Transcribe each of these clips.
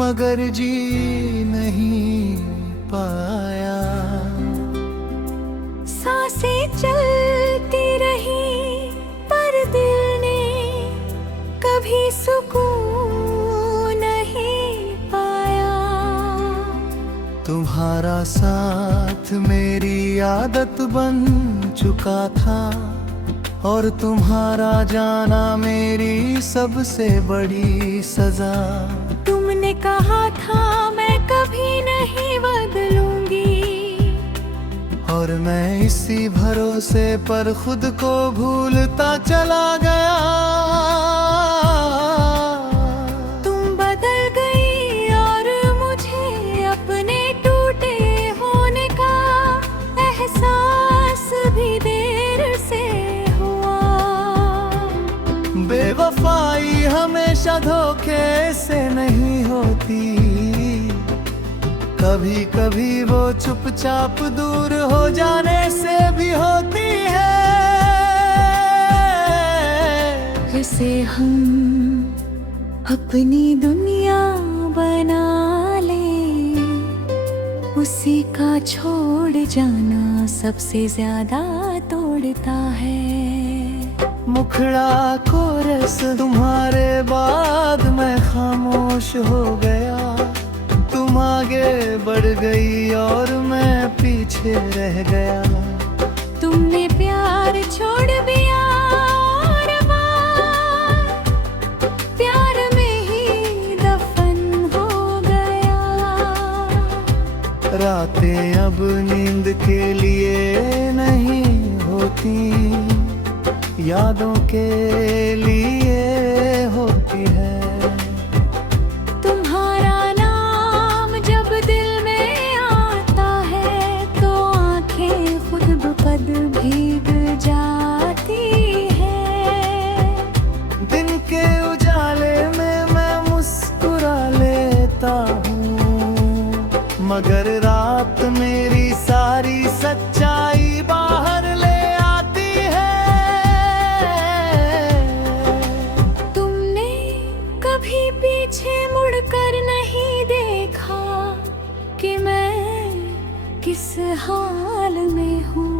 मगर जी नहीं पाया। सांसें चलती रही पर दिल ने कभी सुकून नहीं पाया। तुम्हारा साथ मेरी आदत बन चुका था और तुम्हारा जाना मेरी सबसे बड़ी सजा। तुमने कहा था मैं कभी नहीं बदलूंगी, और मैं इसी भरोसे पर खुद को भूलता चला गया। तुम बदल गई और मुझे अपने टूटे होने का एहसास भी देर से हुआ। बेवफाई हमेशा धोखे से नहीं होती, कभी कभी वो चुपचाप दूर हो जाने से भी होती है। इसे हम अपनी दुनिया बना लें, उसी का छोड़ जाना सबसे ज्यादा तोड़ता है। मुखड़ा को रस तुम्हारे बाद मैं खामोश हो गया। तुम आगे बढ़ गई और मैं पीछे रह गया। तुमने प्यार छोड़ दिया और बात प्यार में ही दफन हो गया। रातें अब नींद के लिए नहीं होती, यादों के लिए होती है। तुम्हारा नाम जब दिल में आता है तो आंखें खुद ब खुद भीग जाती है। दिन के उजाले में मैं मुस्कुरा लेता हूँ, मगर रात मेरी सारी सच्चाई बाहर ले आती है। तुमने कभी पीछे मुड़कर नहीं देखा कि मैं किस हाल में हूँ।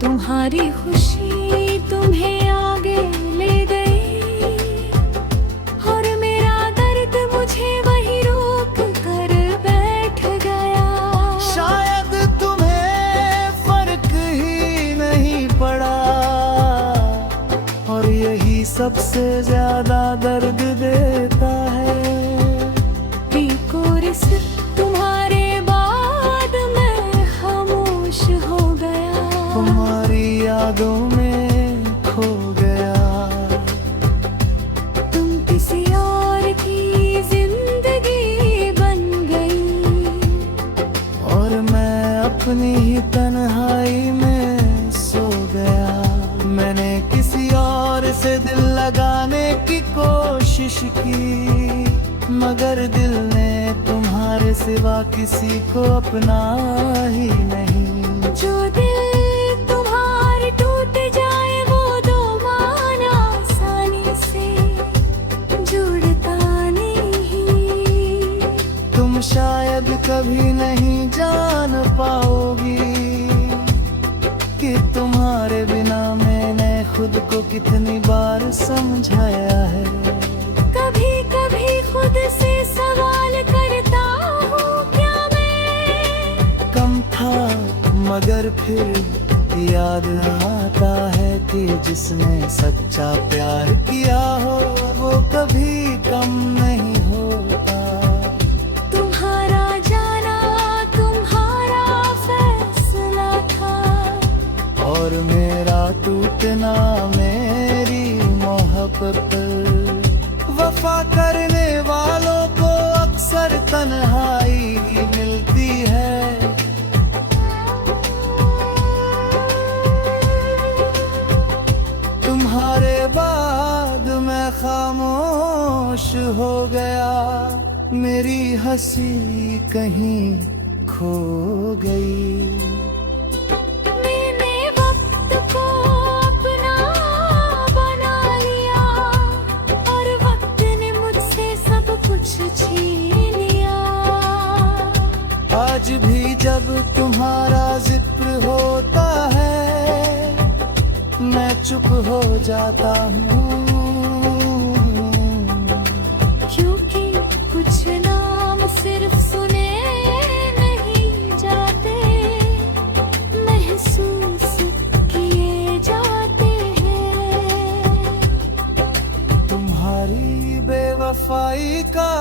तुम्हारी खुशी तुम्हें आगे ले गई और मेरा दर्द मुझे वहीं रोक कर बैठ गया। शायद तुम्हें फर्क ही नहीं पड़ा, और यही सबसे ज्यादा दर्द देता है। एक और इस तुम्हारे बाद मैं खामोश हो गया। तुम्हारी यादों में खो गया। तुम किसी और की जिंदगी बन गई और मैं अपनी ही तन्हाई में सो गया। मैंने किसी और से दिल लगाने की कोशिश की, मगर दिल ने तुम्हारे सिवा किसी को अपना ही नहीं। जो दिल तुम्हारे टूट जाए वो दो माना आसानी से जुड़ता नहीं। तुम शायद कभी नहीं जान पाओगी कि तुम्हारे बिना मैंने खुद को कितनी बार समझाया है। कभी कभी खुद से सवाल करता हूँ क्या मैं कम था, मगर फिर याद आता है कि जिसने सच्चा प्यार किया हो वो कभी कम नहीं होता। तुम्हारा जाना तुम्हारा फैसला था और मेरा टूटना मेरी मोहब्बत। वफा करने वालों को अक्सर तन्हाई मिलती है। तुम्हारे बाद मैं खामोश हो गया। मेरी हंसी कहीं खो गई। मैंने वक्त को अपना बना लिया और वक्त ने मुझसे सब कुछ छीन आज भी जब तुम्हारा जिक्र होता है मैं चुप हो जाता हूँ, क्योंकि कुछ नाम सिर्फ सुने नहीं जाते, महसूस किए जाते हैं। तुम्हारी बेवफाई का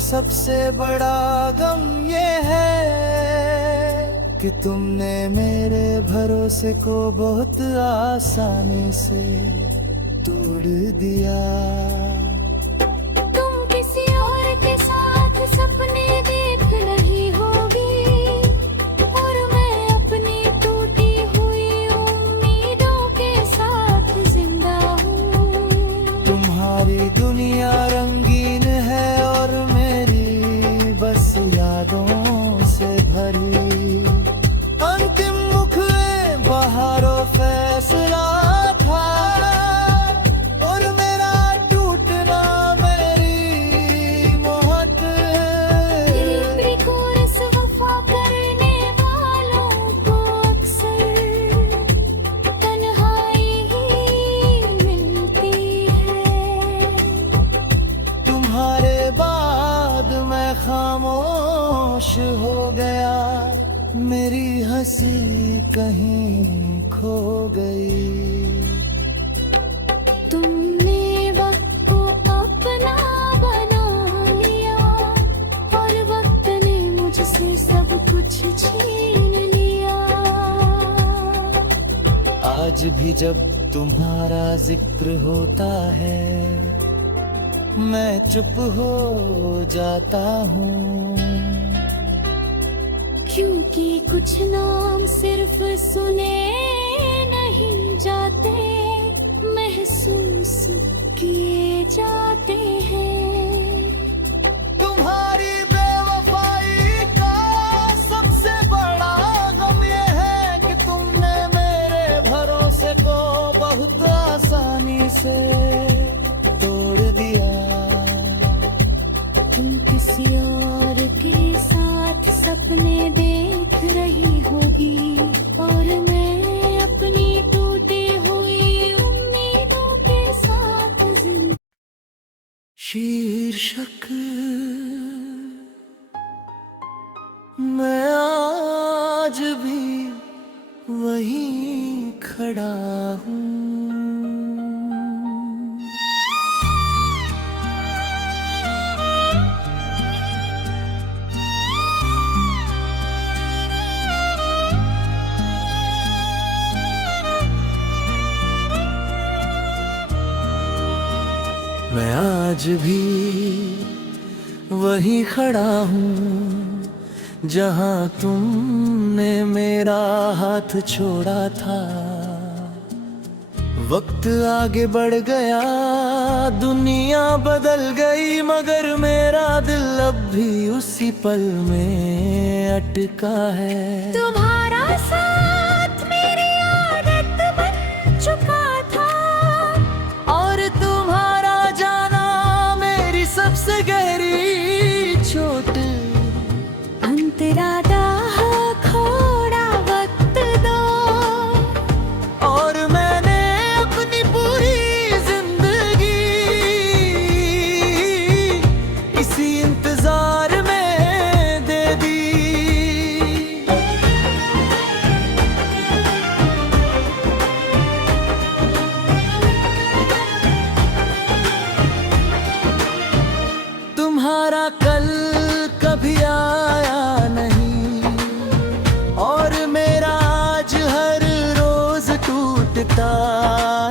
सबसे बड़ा गम ये है कि तुमने मेरे भरोसे को बहुत आसानी से तोड़ दिया। तुम किसी और के साथ सपने देख रही होगी और मैं अपनी टूटी हुई उम्मीदों के साथ जिंदा हूँ। तुम्हारी दुनिया रंगीन है और मेरी बस यादों से भरी। अंतिम मुख में बहारों फैसला था और मेरा टूटना मेरी मौत। दिल को इस वफा करने वालों को अक्सर तन्हाई ही मिलती है। तुम्हारे बाद मैं खामोश हो गया, मेरी हंसी कहीं खो गई। तुमने वक्त को अपना बना लिया और वक्त ने मुझसे सब कुछ छीन लिया। आज भी जब तुम्हारा जिक्र होता है मैं चुप हो जाता हूँ, क्योंकि कुछ नाम सिर्फ सुने नहीं जाते, महसूस किए जाते हैं। तुम्हारी बेवफाई का सबसे बड़ा गम ये है कि तुमने मेरे भरोसे को बहुत आसानी से तोड़ दिया। तुम किसी और के साथ सपने देख रही होगी और मैं अपनी टूटी हुई उम्मीदों के साथ जिंदा। शीर्षक मैं आज भी वहीं खड़ा हूँ। मैं आज भी वहीं खड़ा हूँ जहाँ तुमने मेरा हाथ छोड़ा था। वक्त आगे बढ़ गया, दुनिया बदल गई, मगर मेरा दिल अब भी उसी पल में अटका है। तुम्हारा साथ मेरी आदत बन चुका था और तुम्हारा जाना मेरी सबसे गहरी चोट। अंतरादा खोड़ा वक्त दो और मैंने अपनी पूरी जिंदगी इसी इंतजार में दे दी। तुम्हारा कल कभी आया नहीं और मेरा आज हर रोज टूटता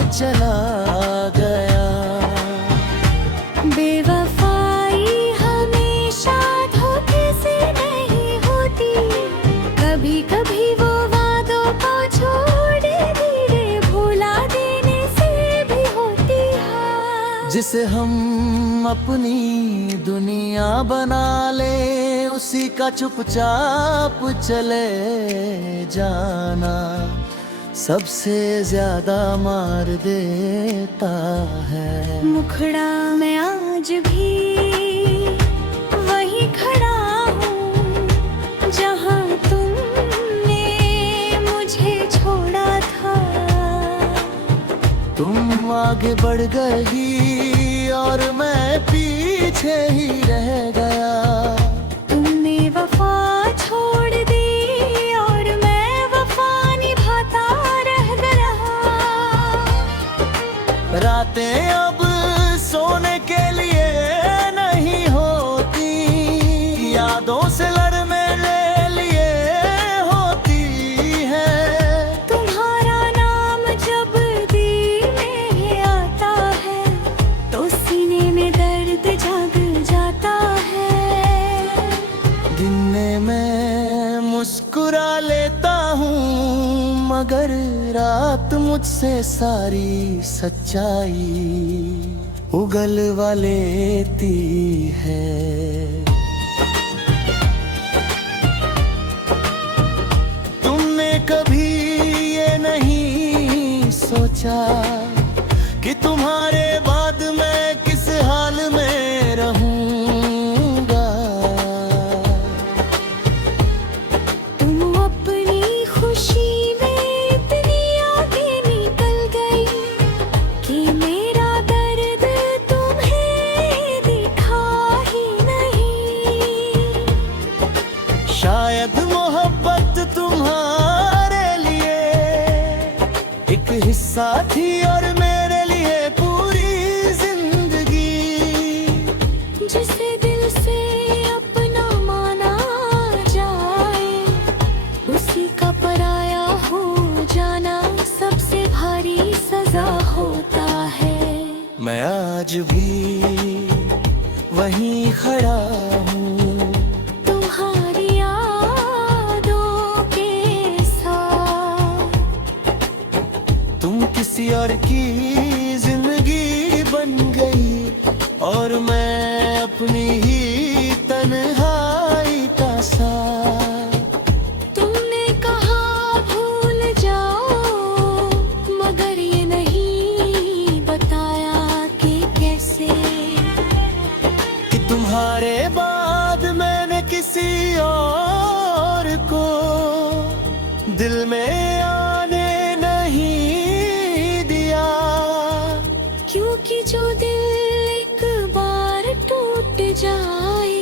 चला गया। बेवफाई हमेशा धोखे से नहीं होती, कभी कभी वो वादों को छोड़ धीरे भुला देने से भी होती है। जिसे हम अपनी दुनिया बना ले उसी का चुपचाप चले जाना सबसे ज्यादा मार देता है। मुखड़ा मैं आज भी वहीं खड़ा हूँ आगे बढ़ गई और मैं पीछे ही रह गया। तुमने वफा छोड़ दी और मैं वफा निभाता रह गया। रातें अब सोने के लिए नहीं होती, यादों से लड़ मेरे लिए होती है। तुम्हारा नाम जब दिल में आता है तो सीने में दर्द जाग जाता है। दिन में मैं मुस्कुरा लेता हूँ, मगर रात मुझसे सारी सच्चाई उगलवा लेती है। तुमने कभी ये नहीं सोचा कि तुम्हारे बाद मैं किस हाल में रहूंगा। तुम अपनी खुशी में इतनी आगे निकल गई कि मेरा दर्द तुम्हें दिखा ही नहीं। शायद मोहब्बत तुम्हारे लिए एक हिस्सा थी और मेरे लिए पूरी जिंदगी। जिसे दिल से अपना माना जाए उसी का पराया हो जाना सबसे भारी सजा होता है। मैं आज भी वहीं खड़ा हूँ, तुम्हारी यादों के साथ। तुम किसी और की जिंदगी बन गई और मैं अपनी ही तन्हाई का साथ। तुमने कहा भूल जाओ मगर ये नहीं बताया कि कैसे। कि तुम्हारे बाद मैंने किसी और को दिल में आने नहीं दिया। क्योंकि जो दिल एक बार टूट जाए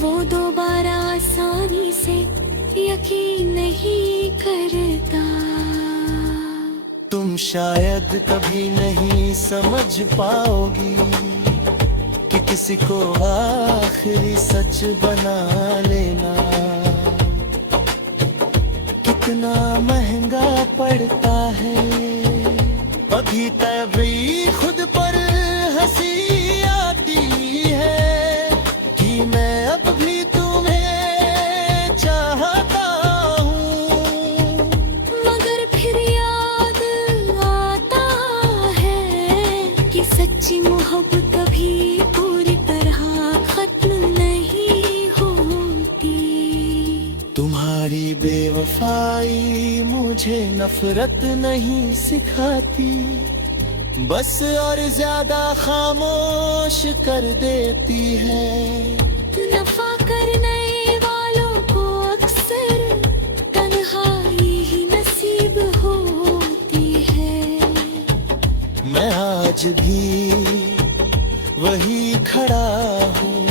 वो दोबारा आसानी से यकीन नहीं करता। तुम शायद कभी नहीं समझ पाओगी कि किसी को आखिरी सच बना लेना कितना महंगा पड़ता है। अभी तभी खुद पर हंसी आती है कि मैं अब भी तुम्हें चाहता हूँ। मगर फिर याद आता है कि सच्ची मोहब्बत कभी पूरी तरह खत्म नहीं होती। तुम्हारी बेवफाई मुझे नफरत नहीं सिखाती, बस और ज्यादा खामोश कर देती है। नफा करने वालों को अक्सर तन्हाई ही नसीब होती है। मैं आज भी वही खड़ा हूँ,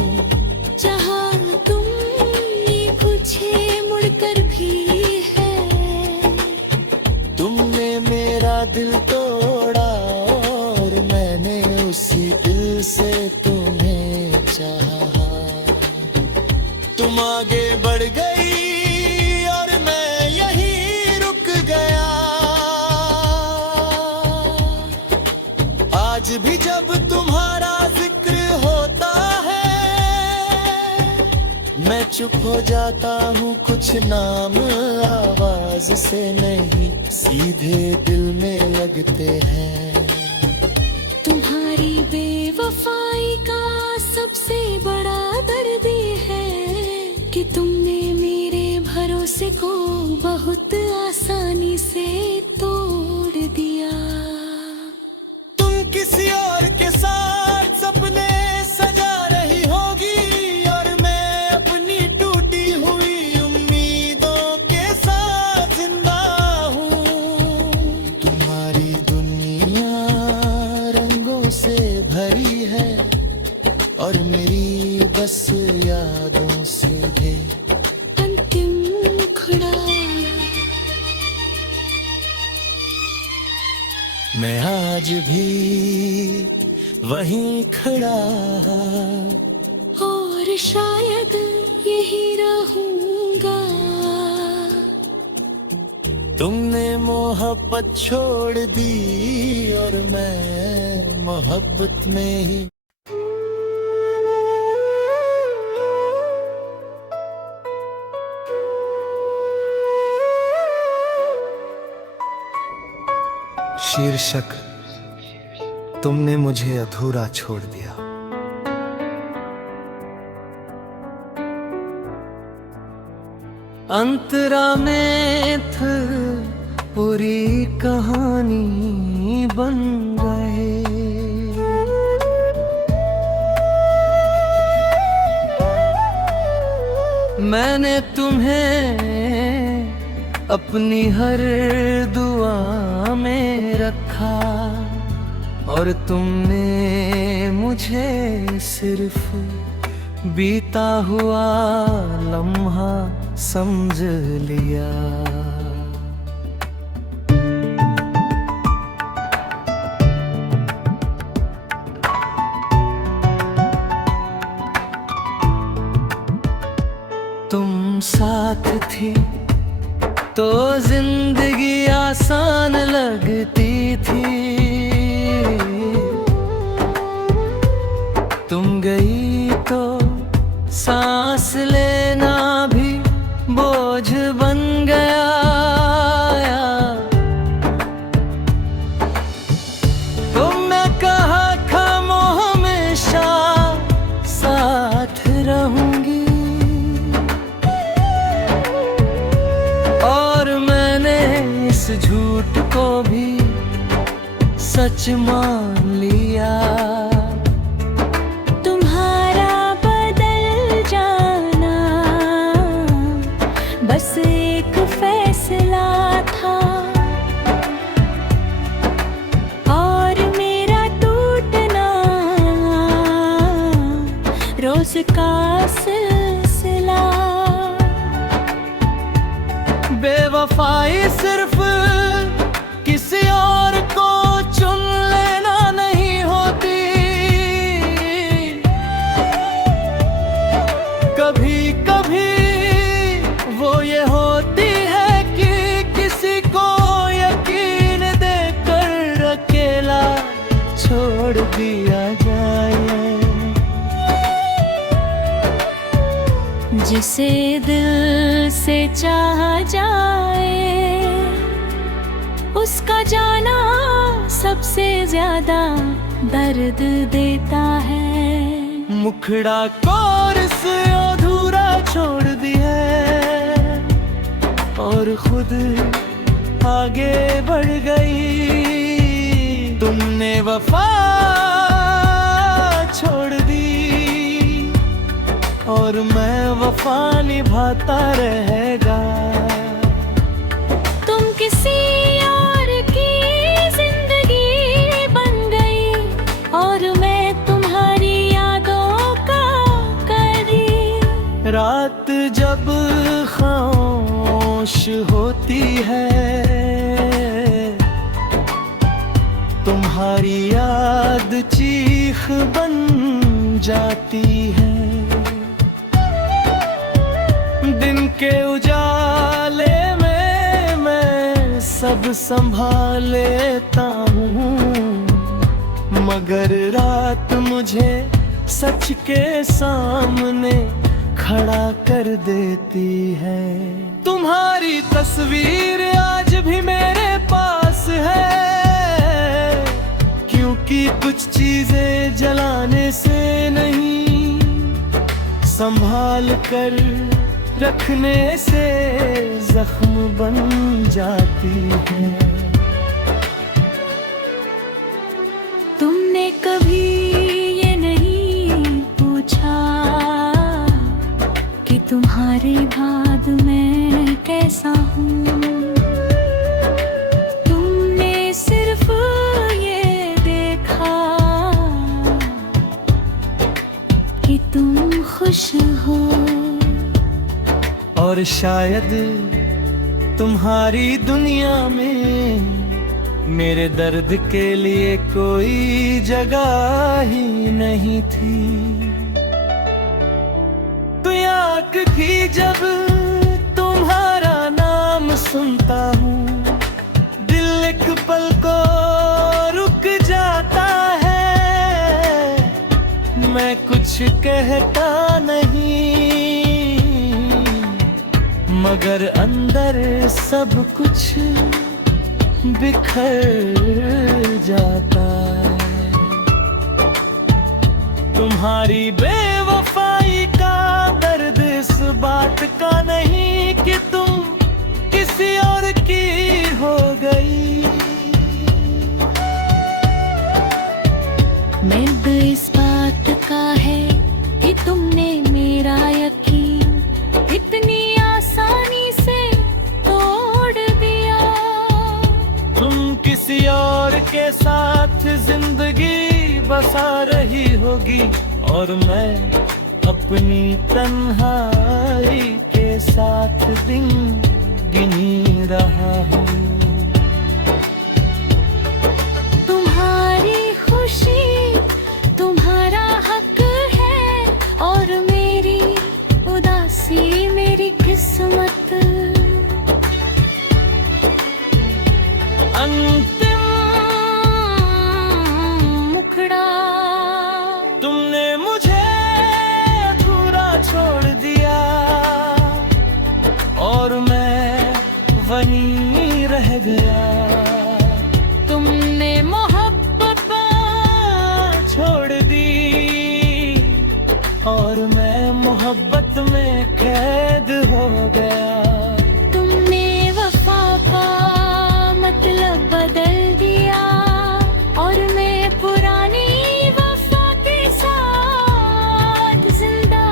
जहाँ तुमने पूछे मुड़कर भी है। तुमने मेरा दिल तोड़ा और मैंने उसी दिल से तुम्हें चाहा। तुम आगे बढ़ गई और मैं यहीं रुक गया। आज भी जब तुम्हारा जिक्र होता है मैं चुप हो जाता हूँ। कुछ नाम आवाज से नहीं सीधे दिल में लगते हैं। तुम्हारी बेवफाई का सबसे बड़ा दर्द ये है कि तुमने मेरे भरोसे को बहुत आसानी से तोड़ दिया। तुम किसी और के साथ सपने सजा रही होगी और मैं अपनी टूटी हुई उम्मीदों के साथ जिंदा हूँ। तुम्हारी दुनिया भरी है और मेरी बस यादों सीधे अंतिम मुखड़ा। मैं आज भी वहीं खड़ा और शायद यही रहूंगा। तुमने मोहब्बत छोड़ दी और मैं मोहब्बत में ही। शीर्षक तुमने मुझे अधूरा छोड़ दिया। अंतरा में थ पूरी कहानी बन गए। मैंने तुम्हें अपनी हर दुआ में रखा और तुमने मुझे सिर्फ बीता हुआ लम्हा समझ लिया। तुम साथ थी तो जिंदगी आसान लगती थी। तुम गई तो सांस लेना भी बोझ बन गया। तुमने कहा खामो हमेशा साथ रहूंगी और मैंने इस झूठ को भी सच मान लिया। बस एक फैसला था और मेरा टूटना रोज का सिलसिला। बेवफाई सिर्फ किसी और को चुन लेना नहीं होती। कभी कभी वो ये होती है कि किसी को यकीन देकर अकेला छोड़ दिया जाए। जिसे दिल से चाहा जाए उसका जाना सबसे ज्यादा दर्द देता है। मुखड़ा कोर्स अधूरा छोड़ दिया और खुद आगे बढ़ गई। तुमने वफा छोड़ दी और मैं वफा निभाता रहेगा। तुम किसी और की जिंदगी बन गई और मैं तुम्हारी यादों का करीब। रात जब खामोश होती है तुम्हारी याद चीख बन जाती है। दिन के उजाले में मैं सब संभाल लेता हूँ मगर रात मुझे सच के सामने खड़ा कर देती है। तुम्हारी तस्वीर आज भी मेरे पास है क्योंकि कुछ चीजें जलाने से नहीं संभाल कर रखने से जख्म बन जाती है। तुमने कभी ये नहीं पूछा कि तुम्हारे बाद मैं कैसा हूँ। तुमने सिर्फ ये देखा खुश हो। और शायद तुम्हारी दुनिया में मेरे दर्द के लिए कोई जगह ही नहीं थी। तो आँख भी जब तुम्हारा नाम सुनता हूँ, दिल एक पल को रुक जाता है। मैं कुछ कहता नहीं, मगर अंदर सब कुछ बिखर जाता है। तुम्हारी बेवफाई का दर्द इस बात का नहीं कि तुम किसी और की हो गई। दर्द इस बात का है कि तुमने मेरा यकीन इतनी आसानी से तोड़ दिया। तुम किसी और के साथ जिंदगी बसा रही होगी, और मैं अपनी तन्हाई के साथ दिन गिनी रहा हूँ। तुम्हारी खुशी तुम्हारा हक है, और मेरी उदासी मेरी किस्मत। अंतिम मुखड़ा तुमने मुझे अधूरा छोड़ दिया, और मैं वहीं रह गया। तुमने मोहब्बत छोड़ दी, और मैं मोहब्बत में कैद हो गया। तुमने वफा का मतलब बदल दिया, और मैं पुरानी वफा के साथ जिंदा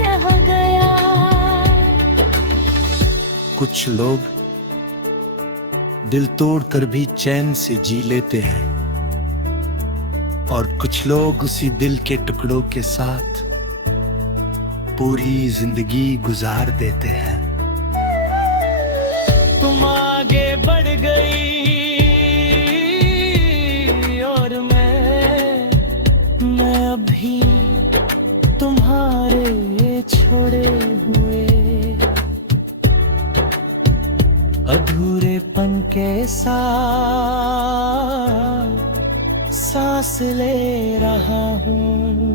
रह गया। कुछ लोग दिल तोड़कर भी चैन से जी लेते हैं, और कुछ लोग उसी दिल के टुकड़ों के साथ पूरी जिंदगी गुजार देते हैं। तुम आगे बढ़ गई, और मैं अभी तुम्हारे छोड़े हुए अधूरेपन के साथ सांस ले रहा हूँ।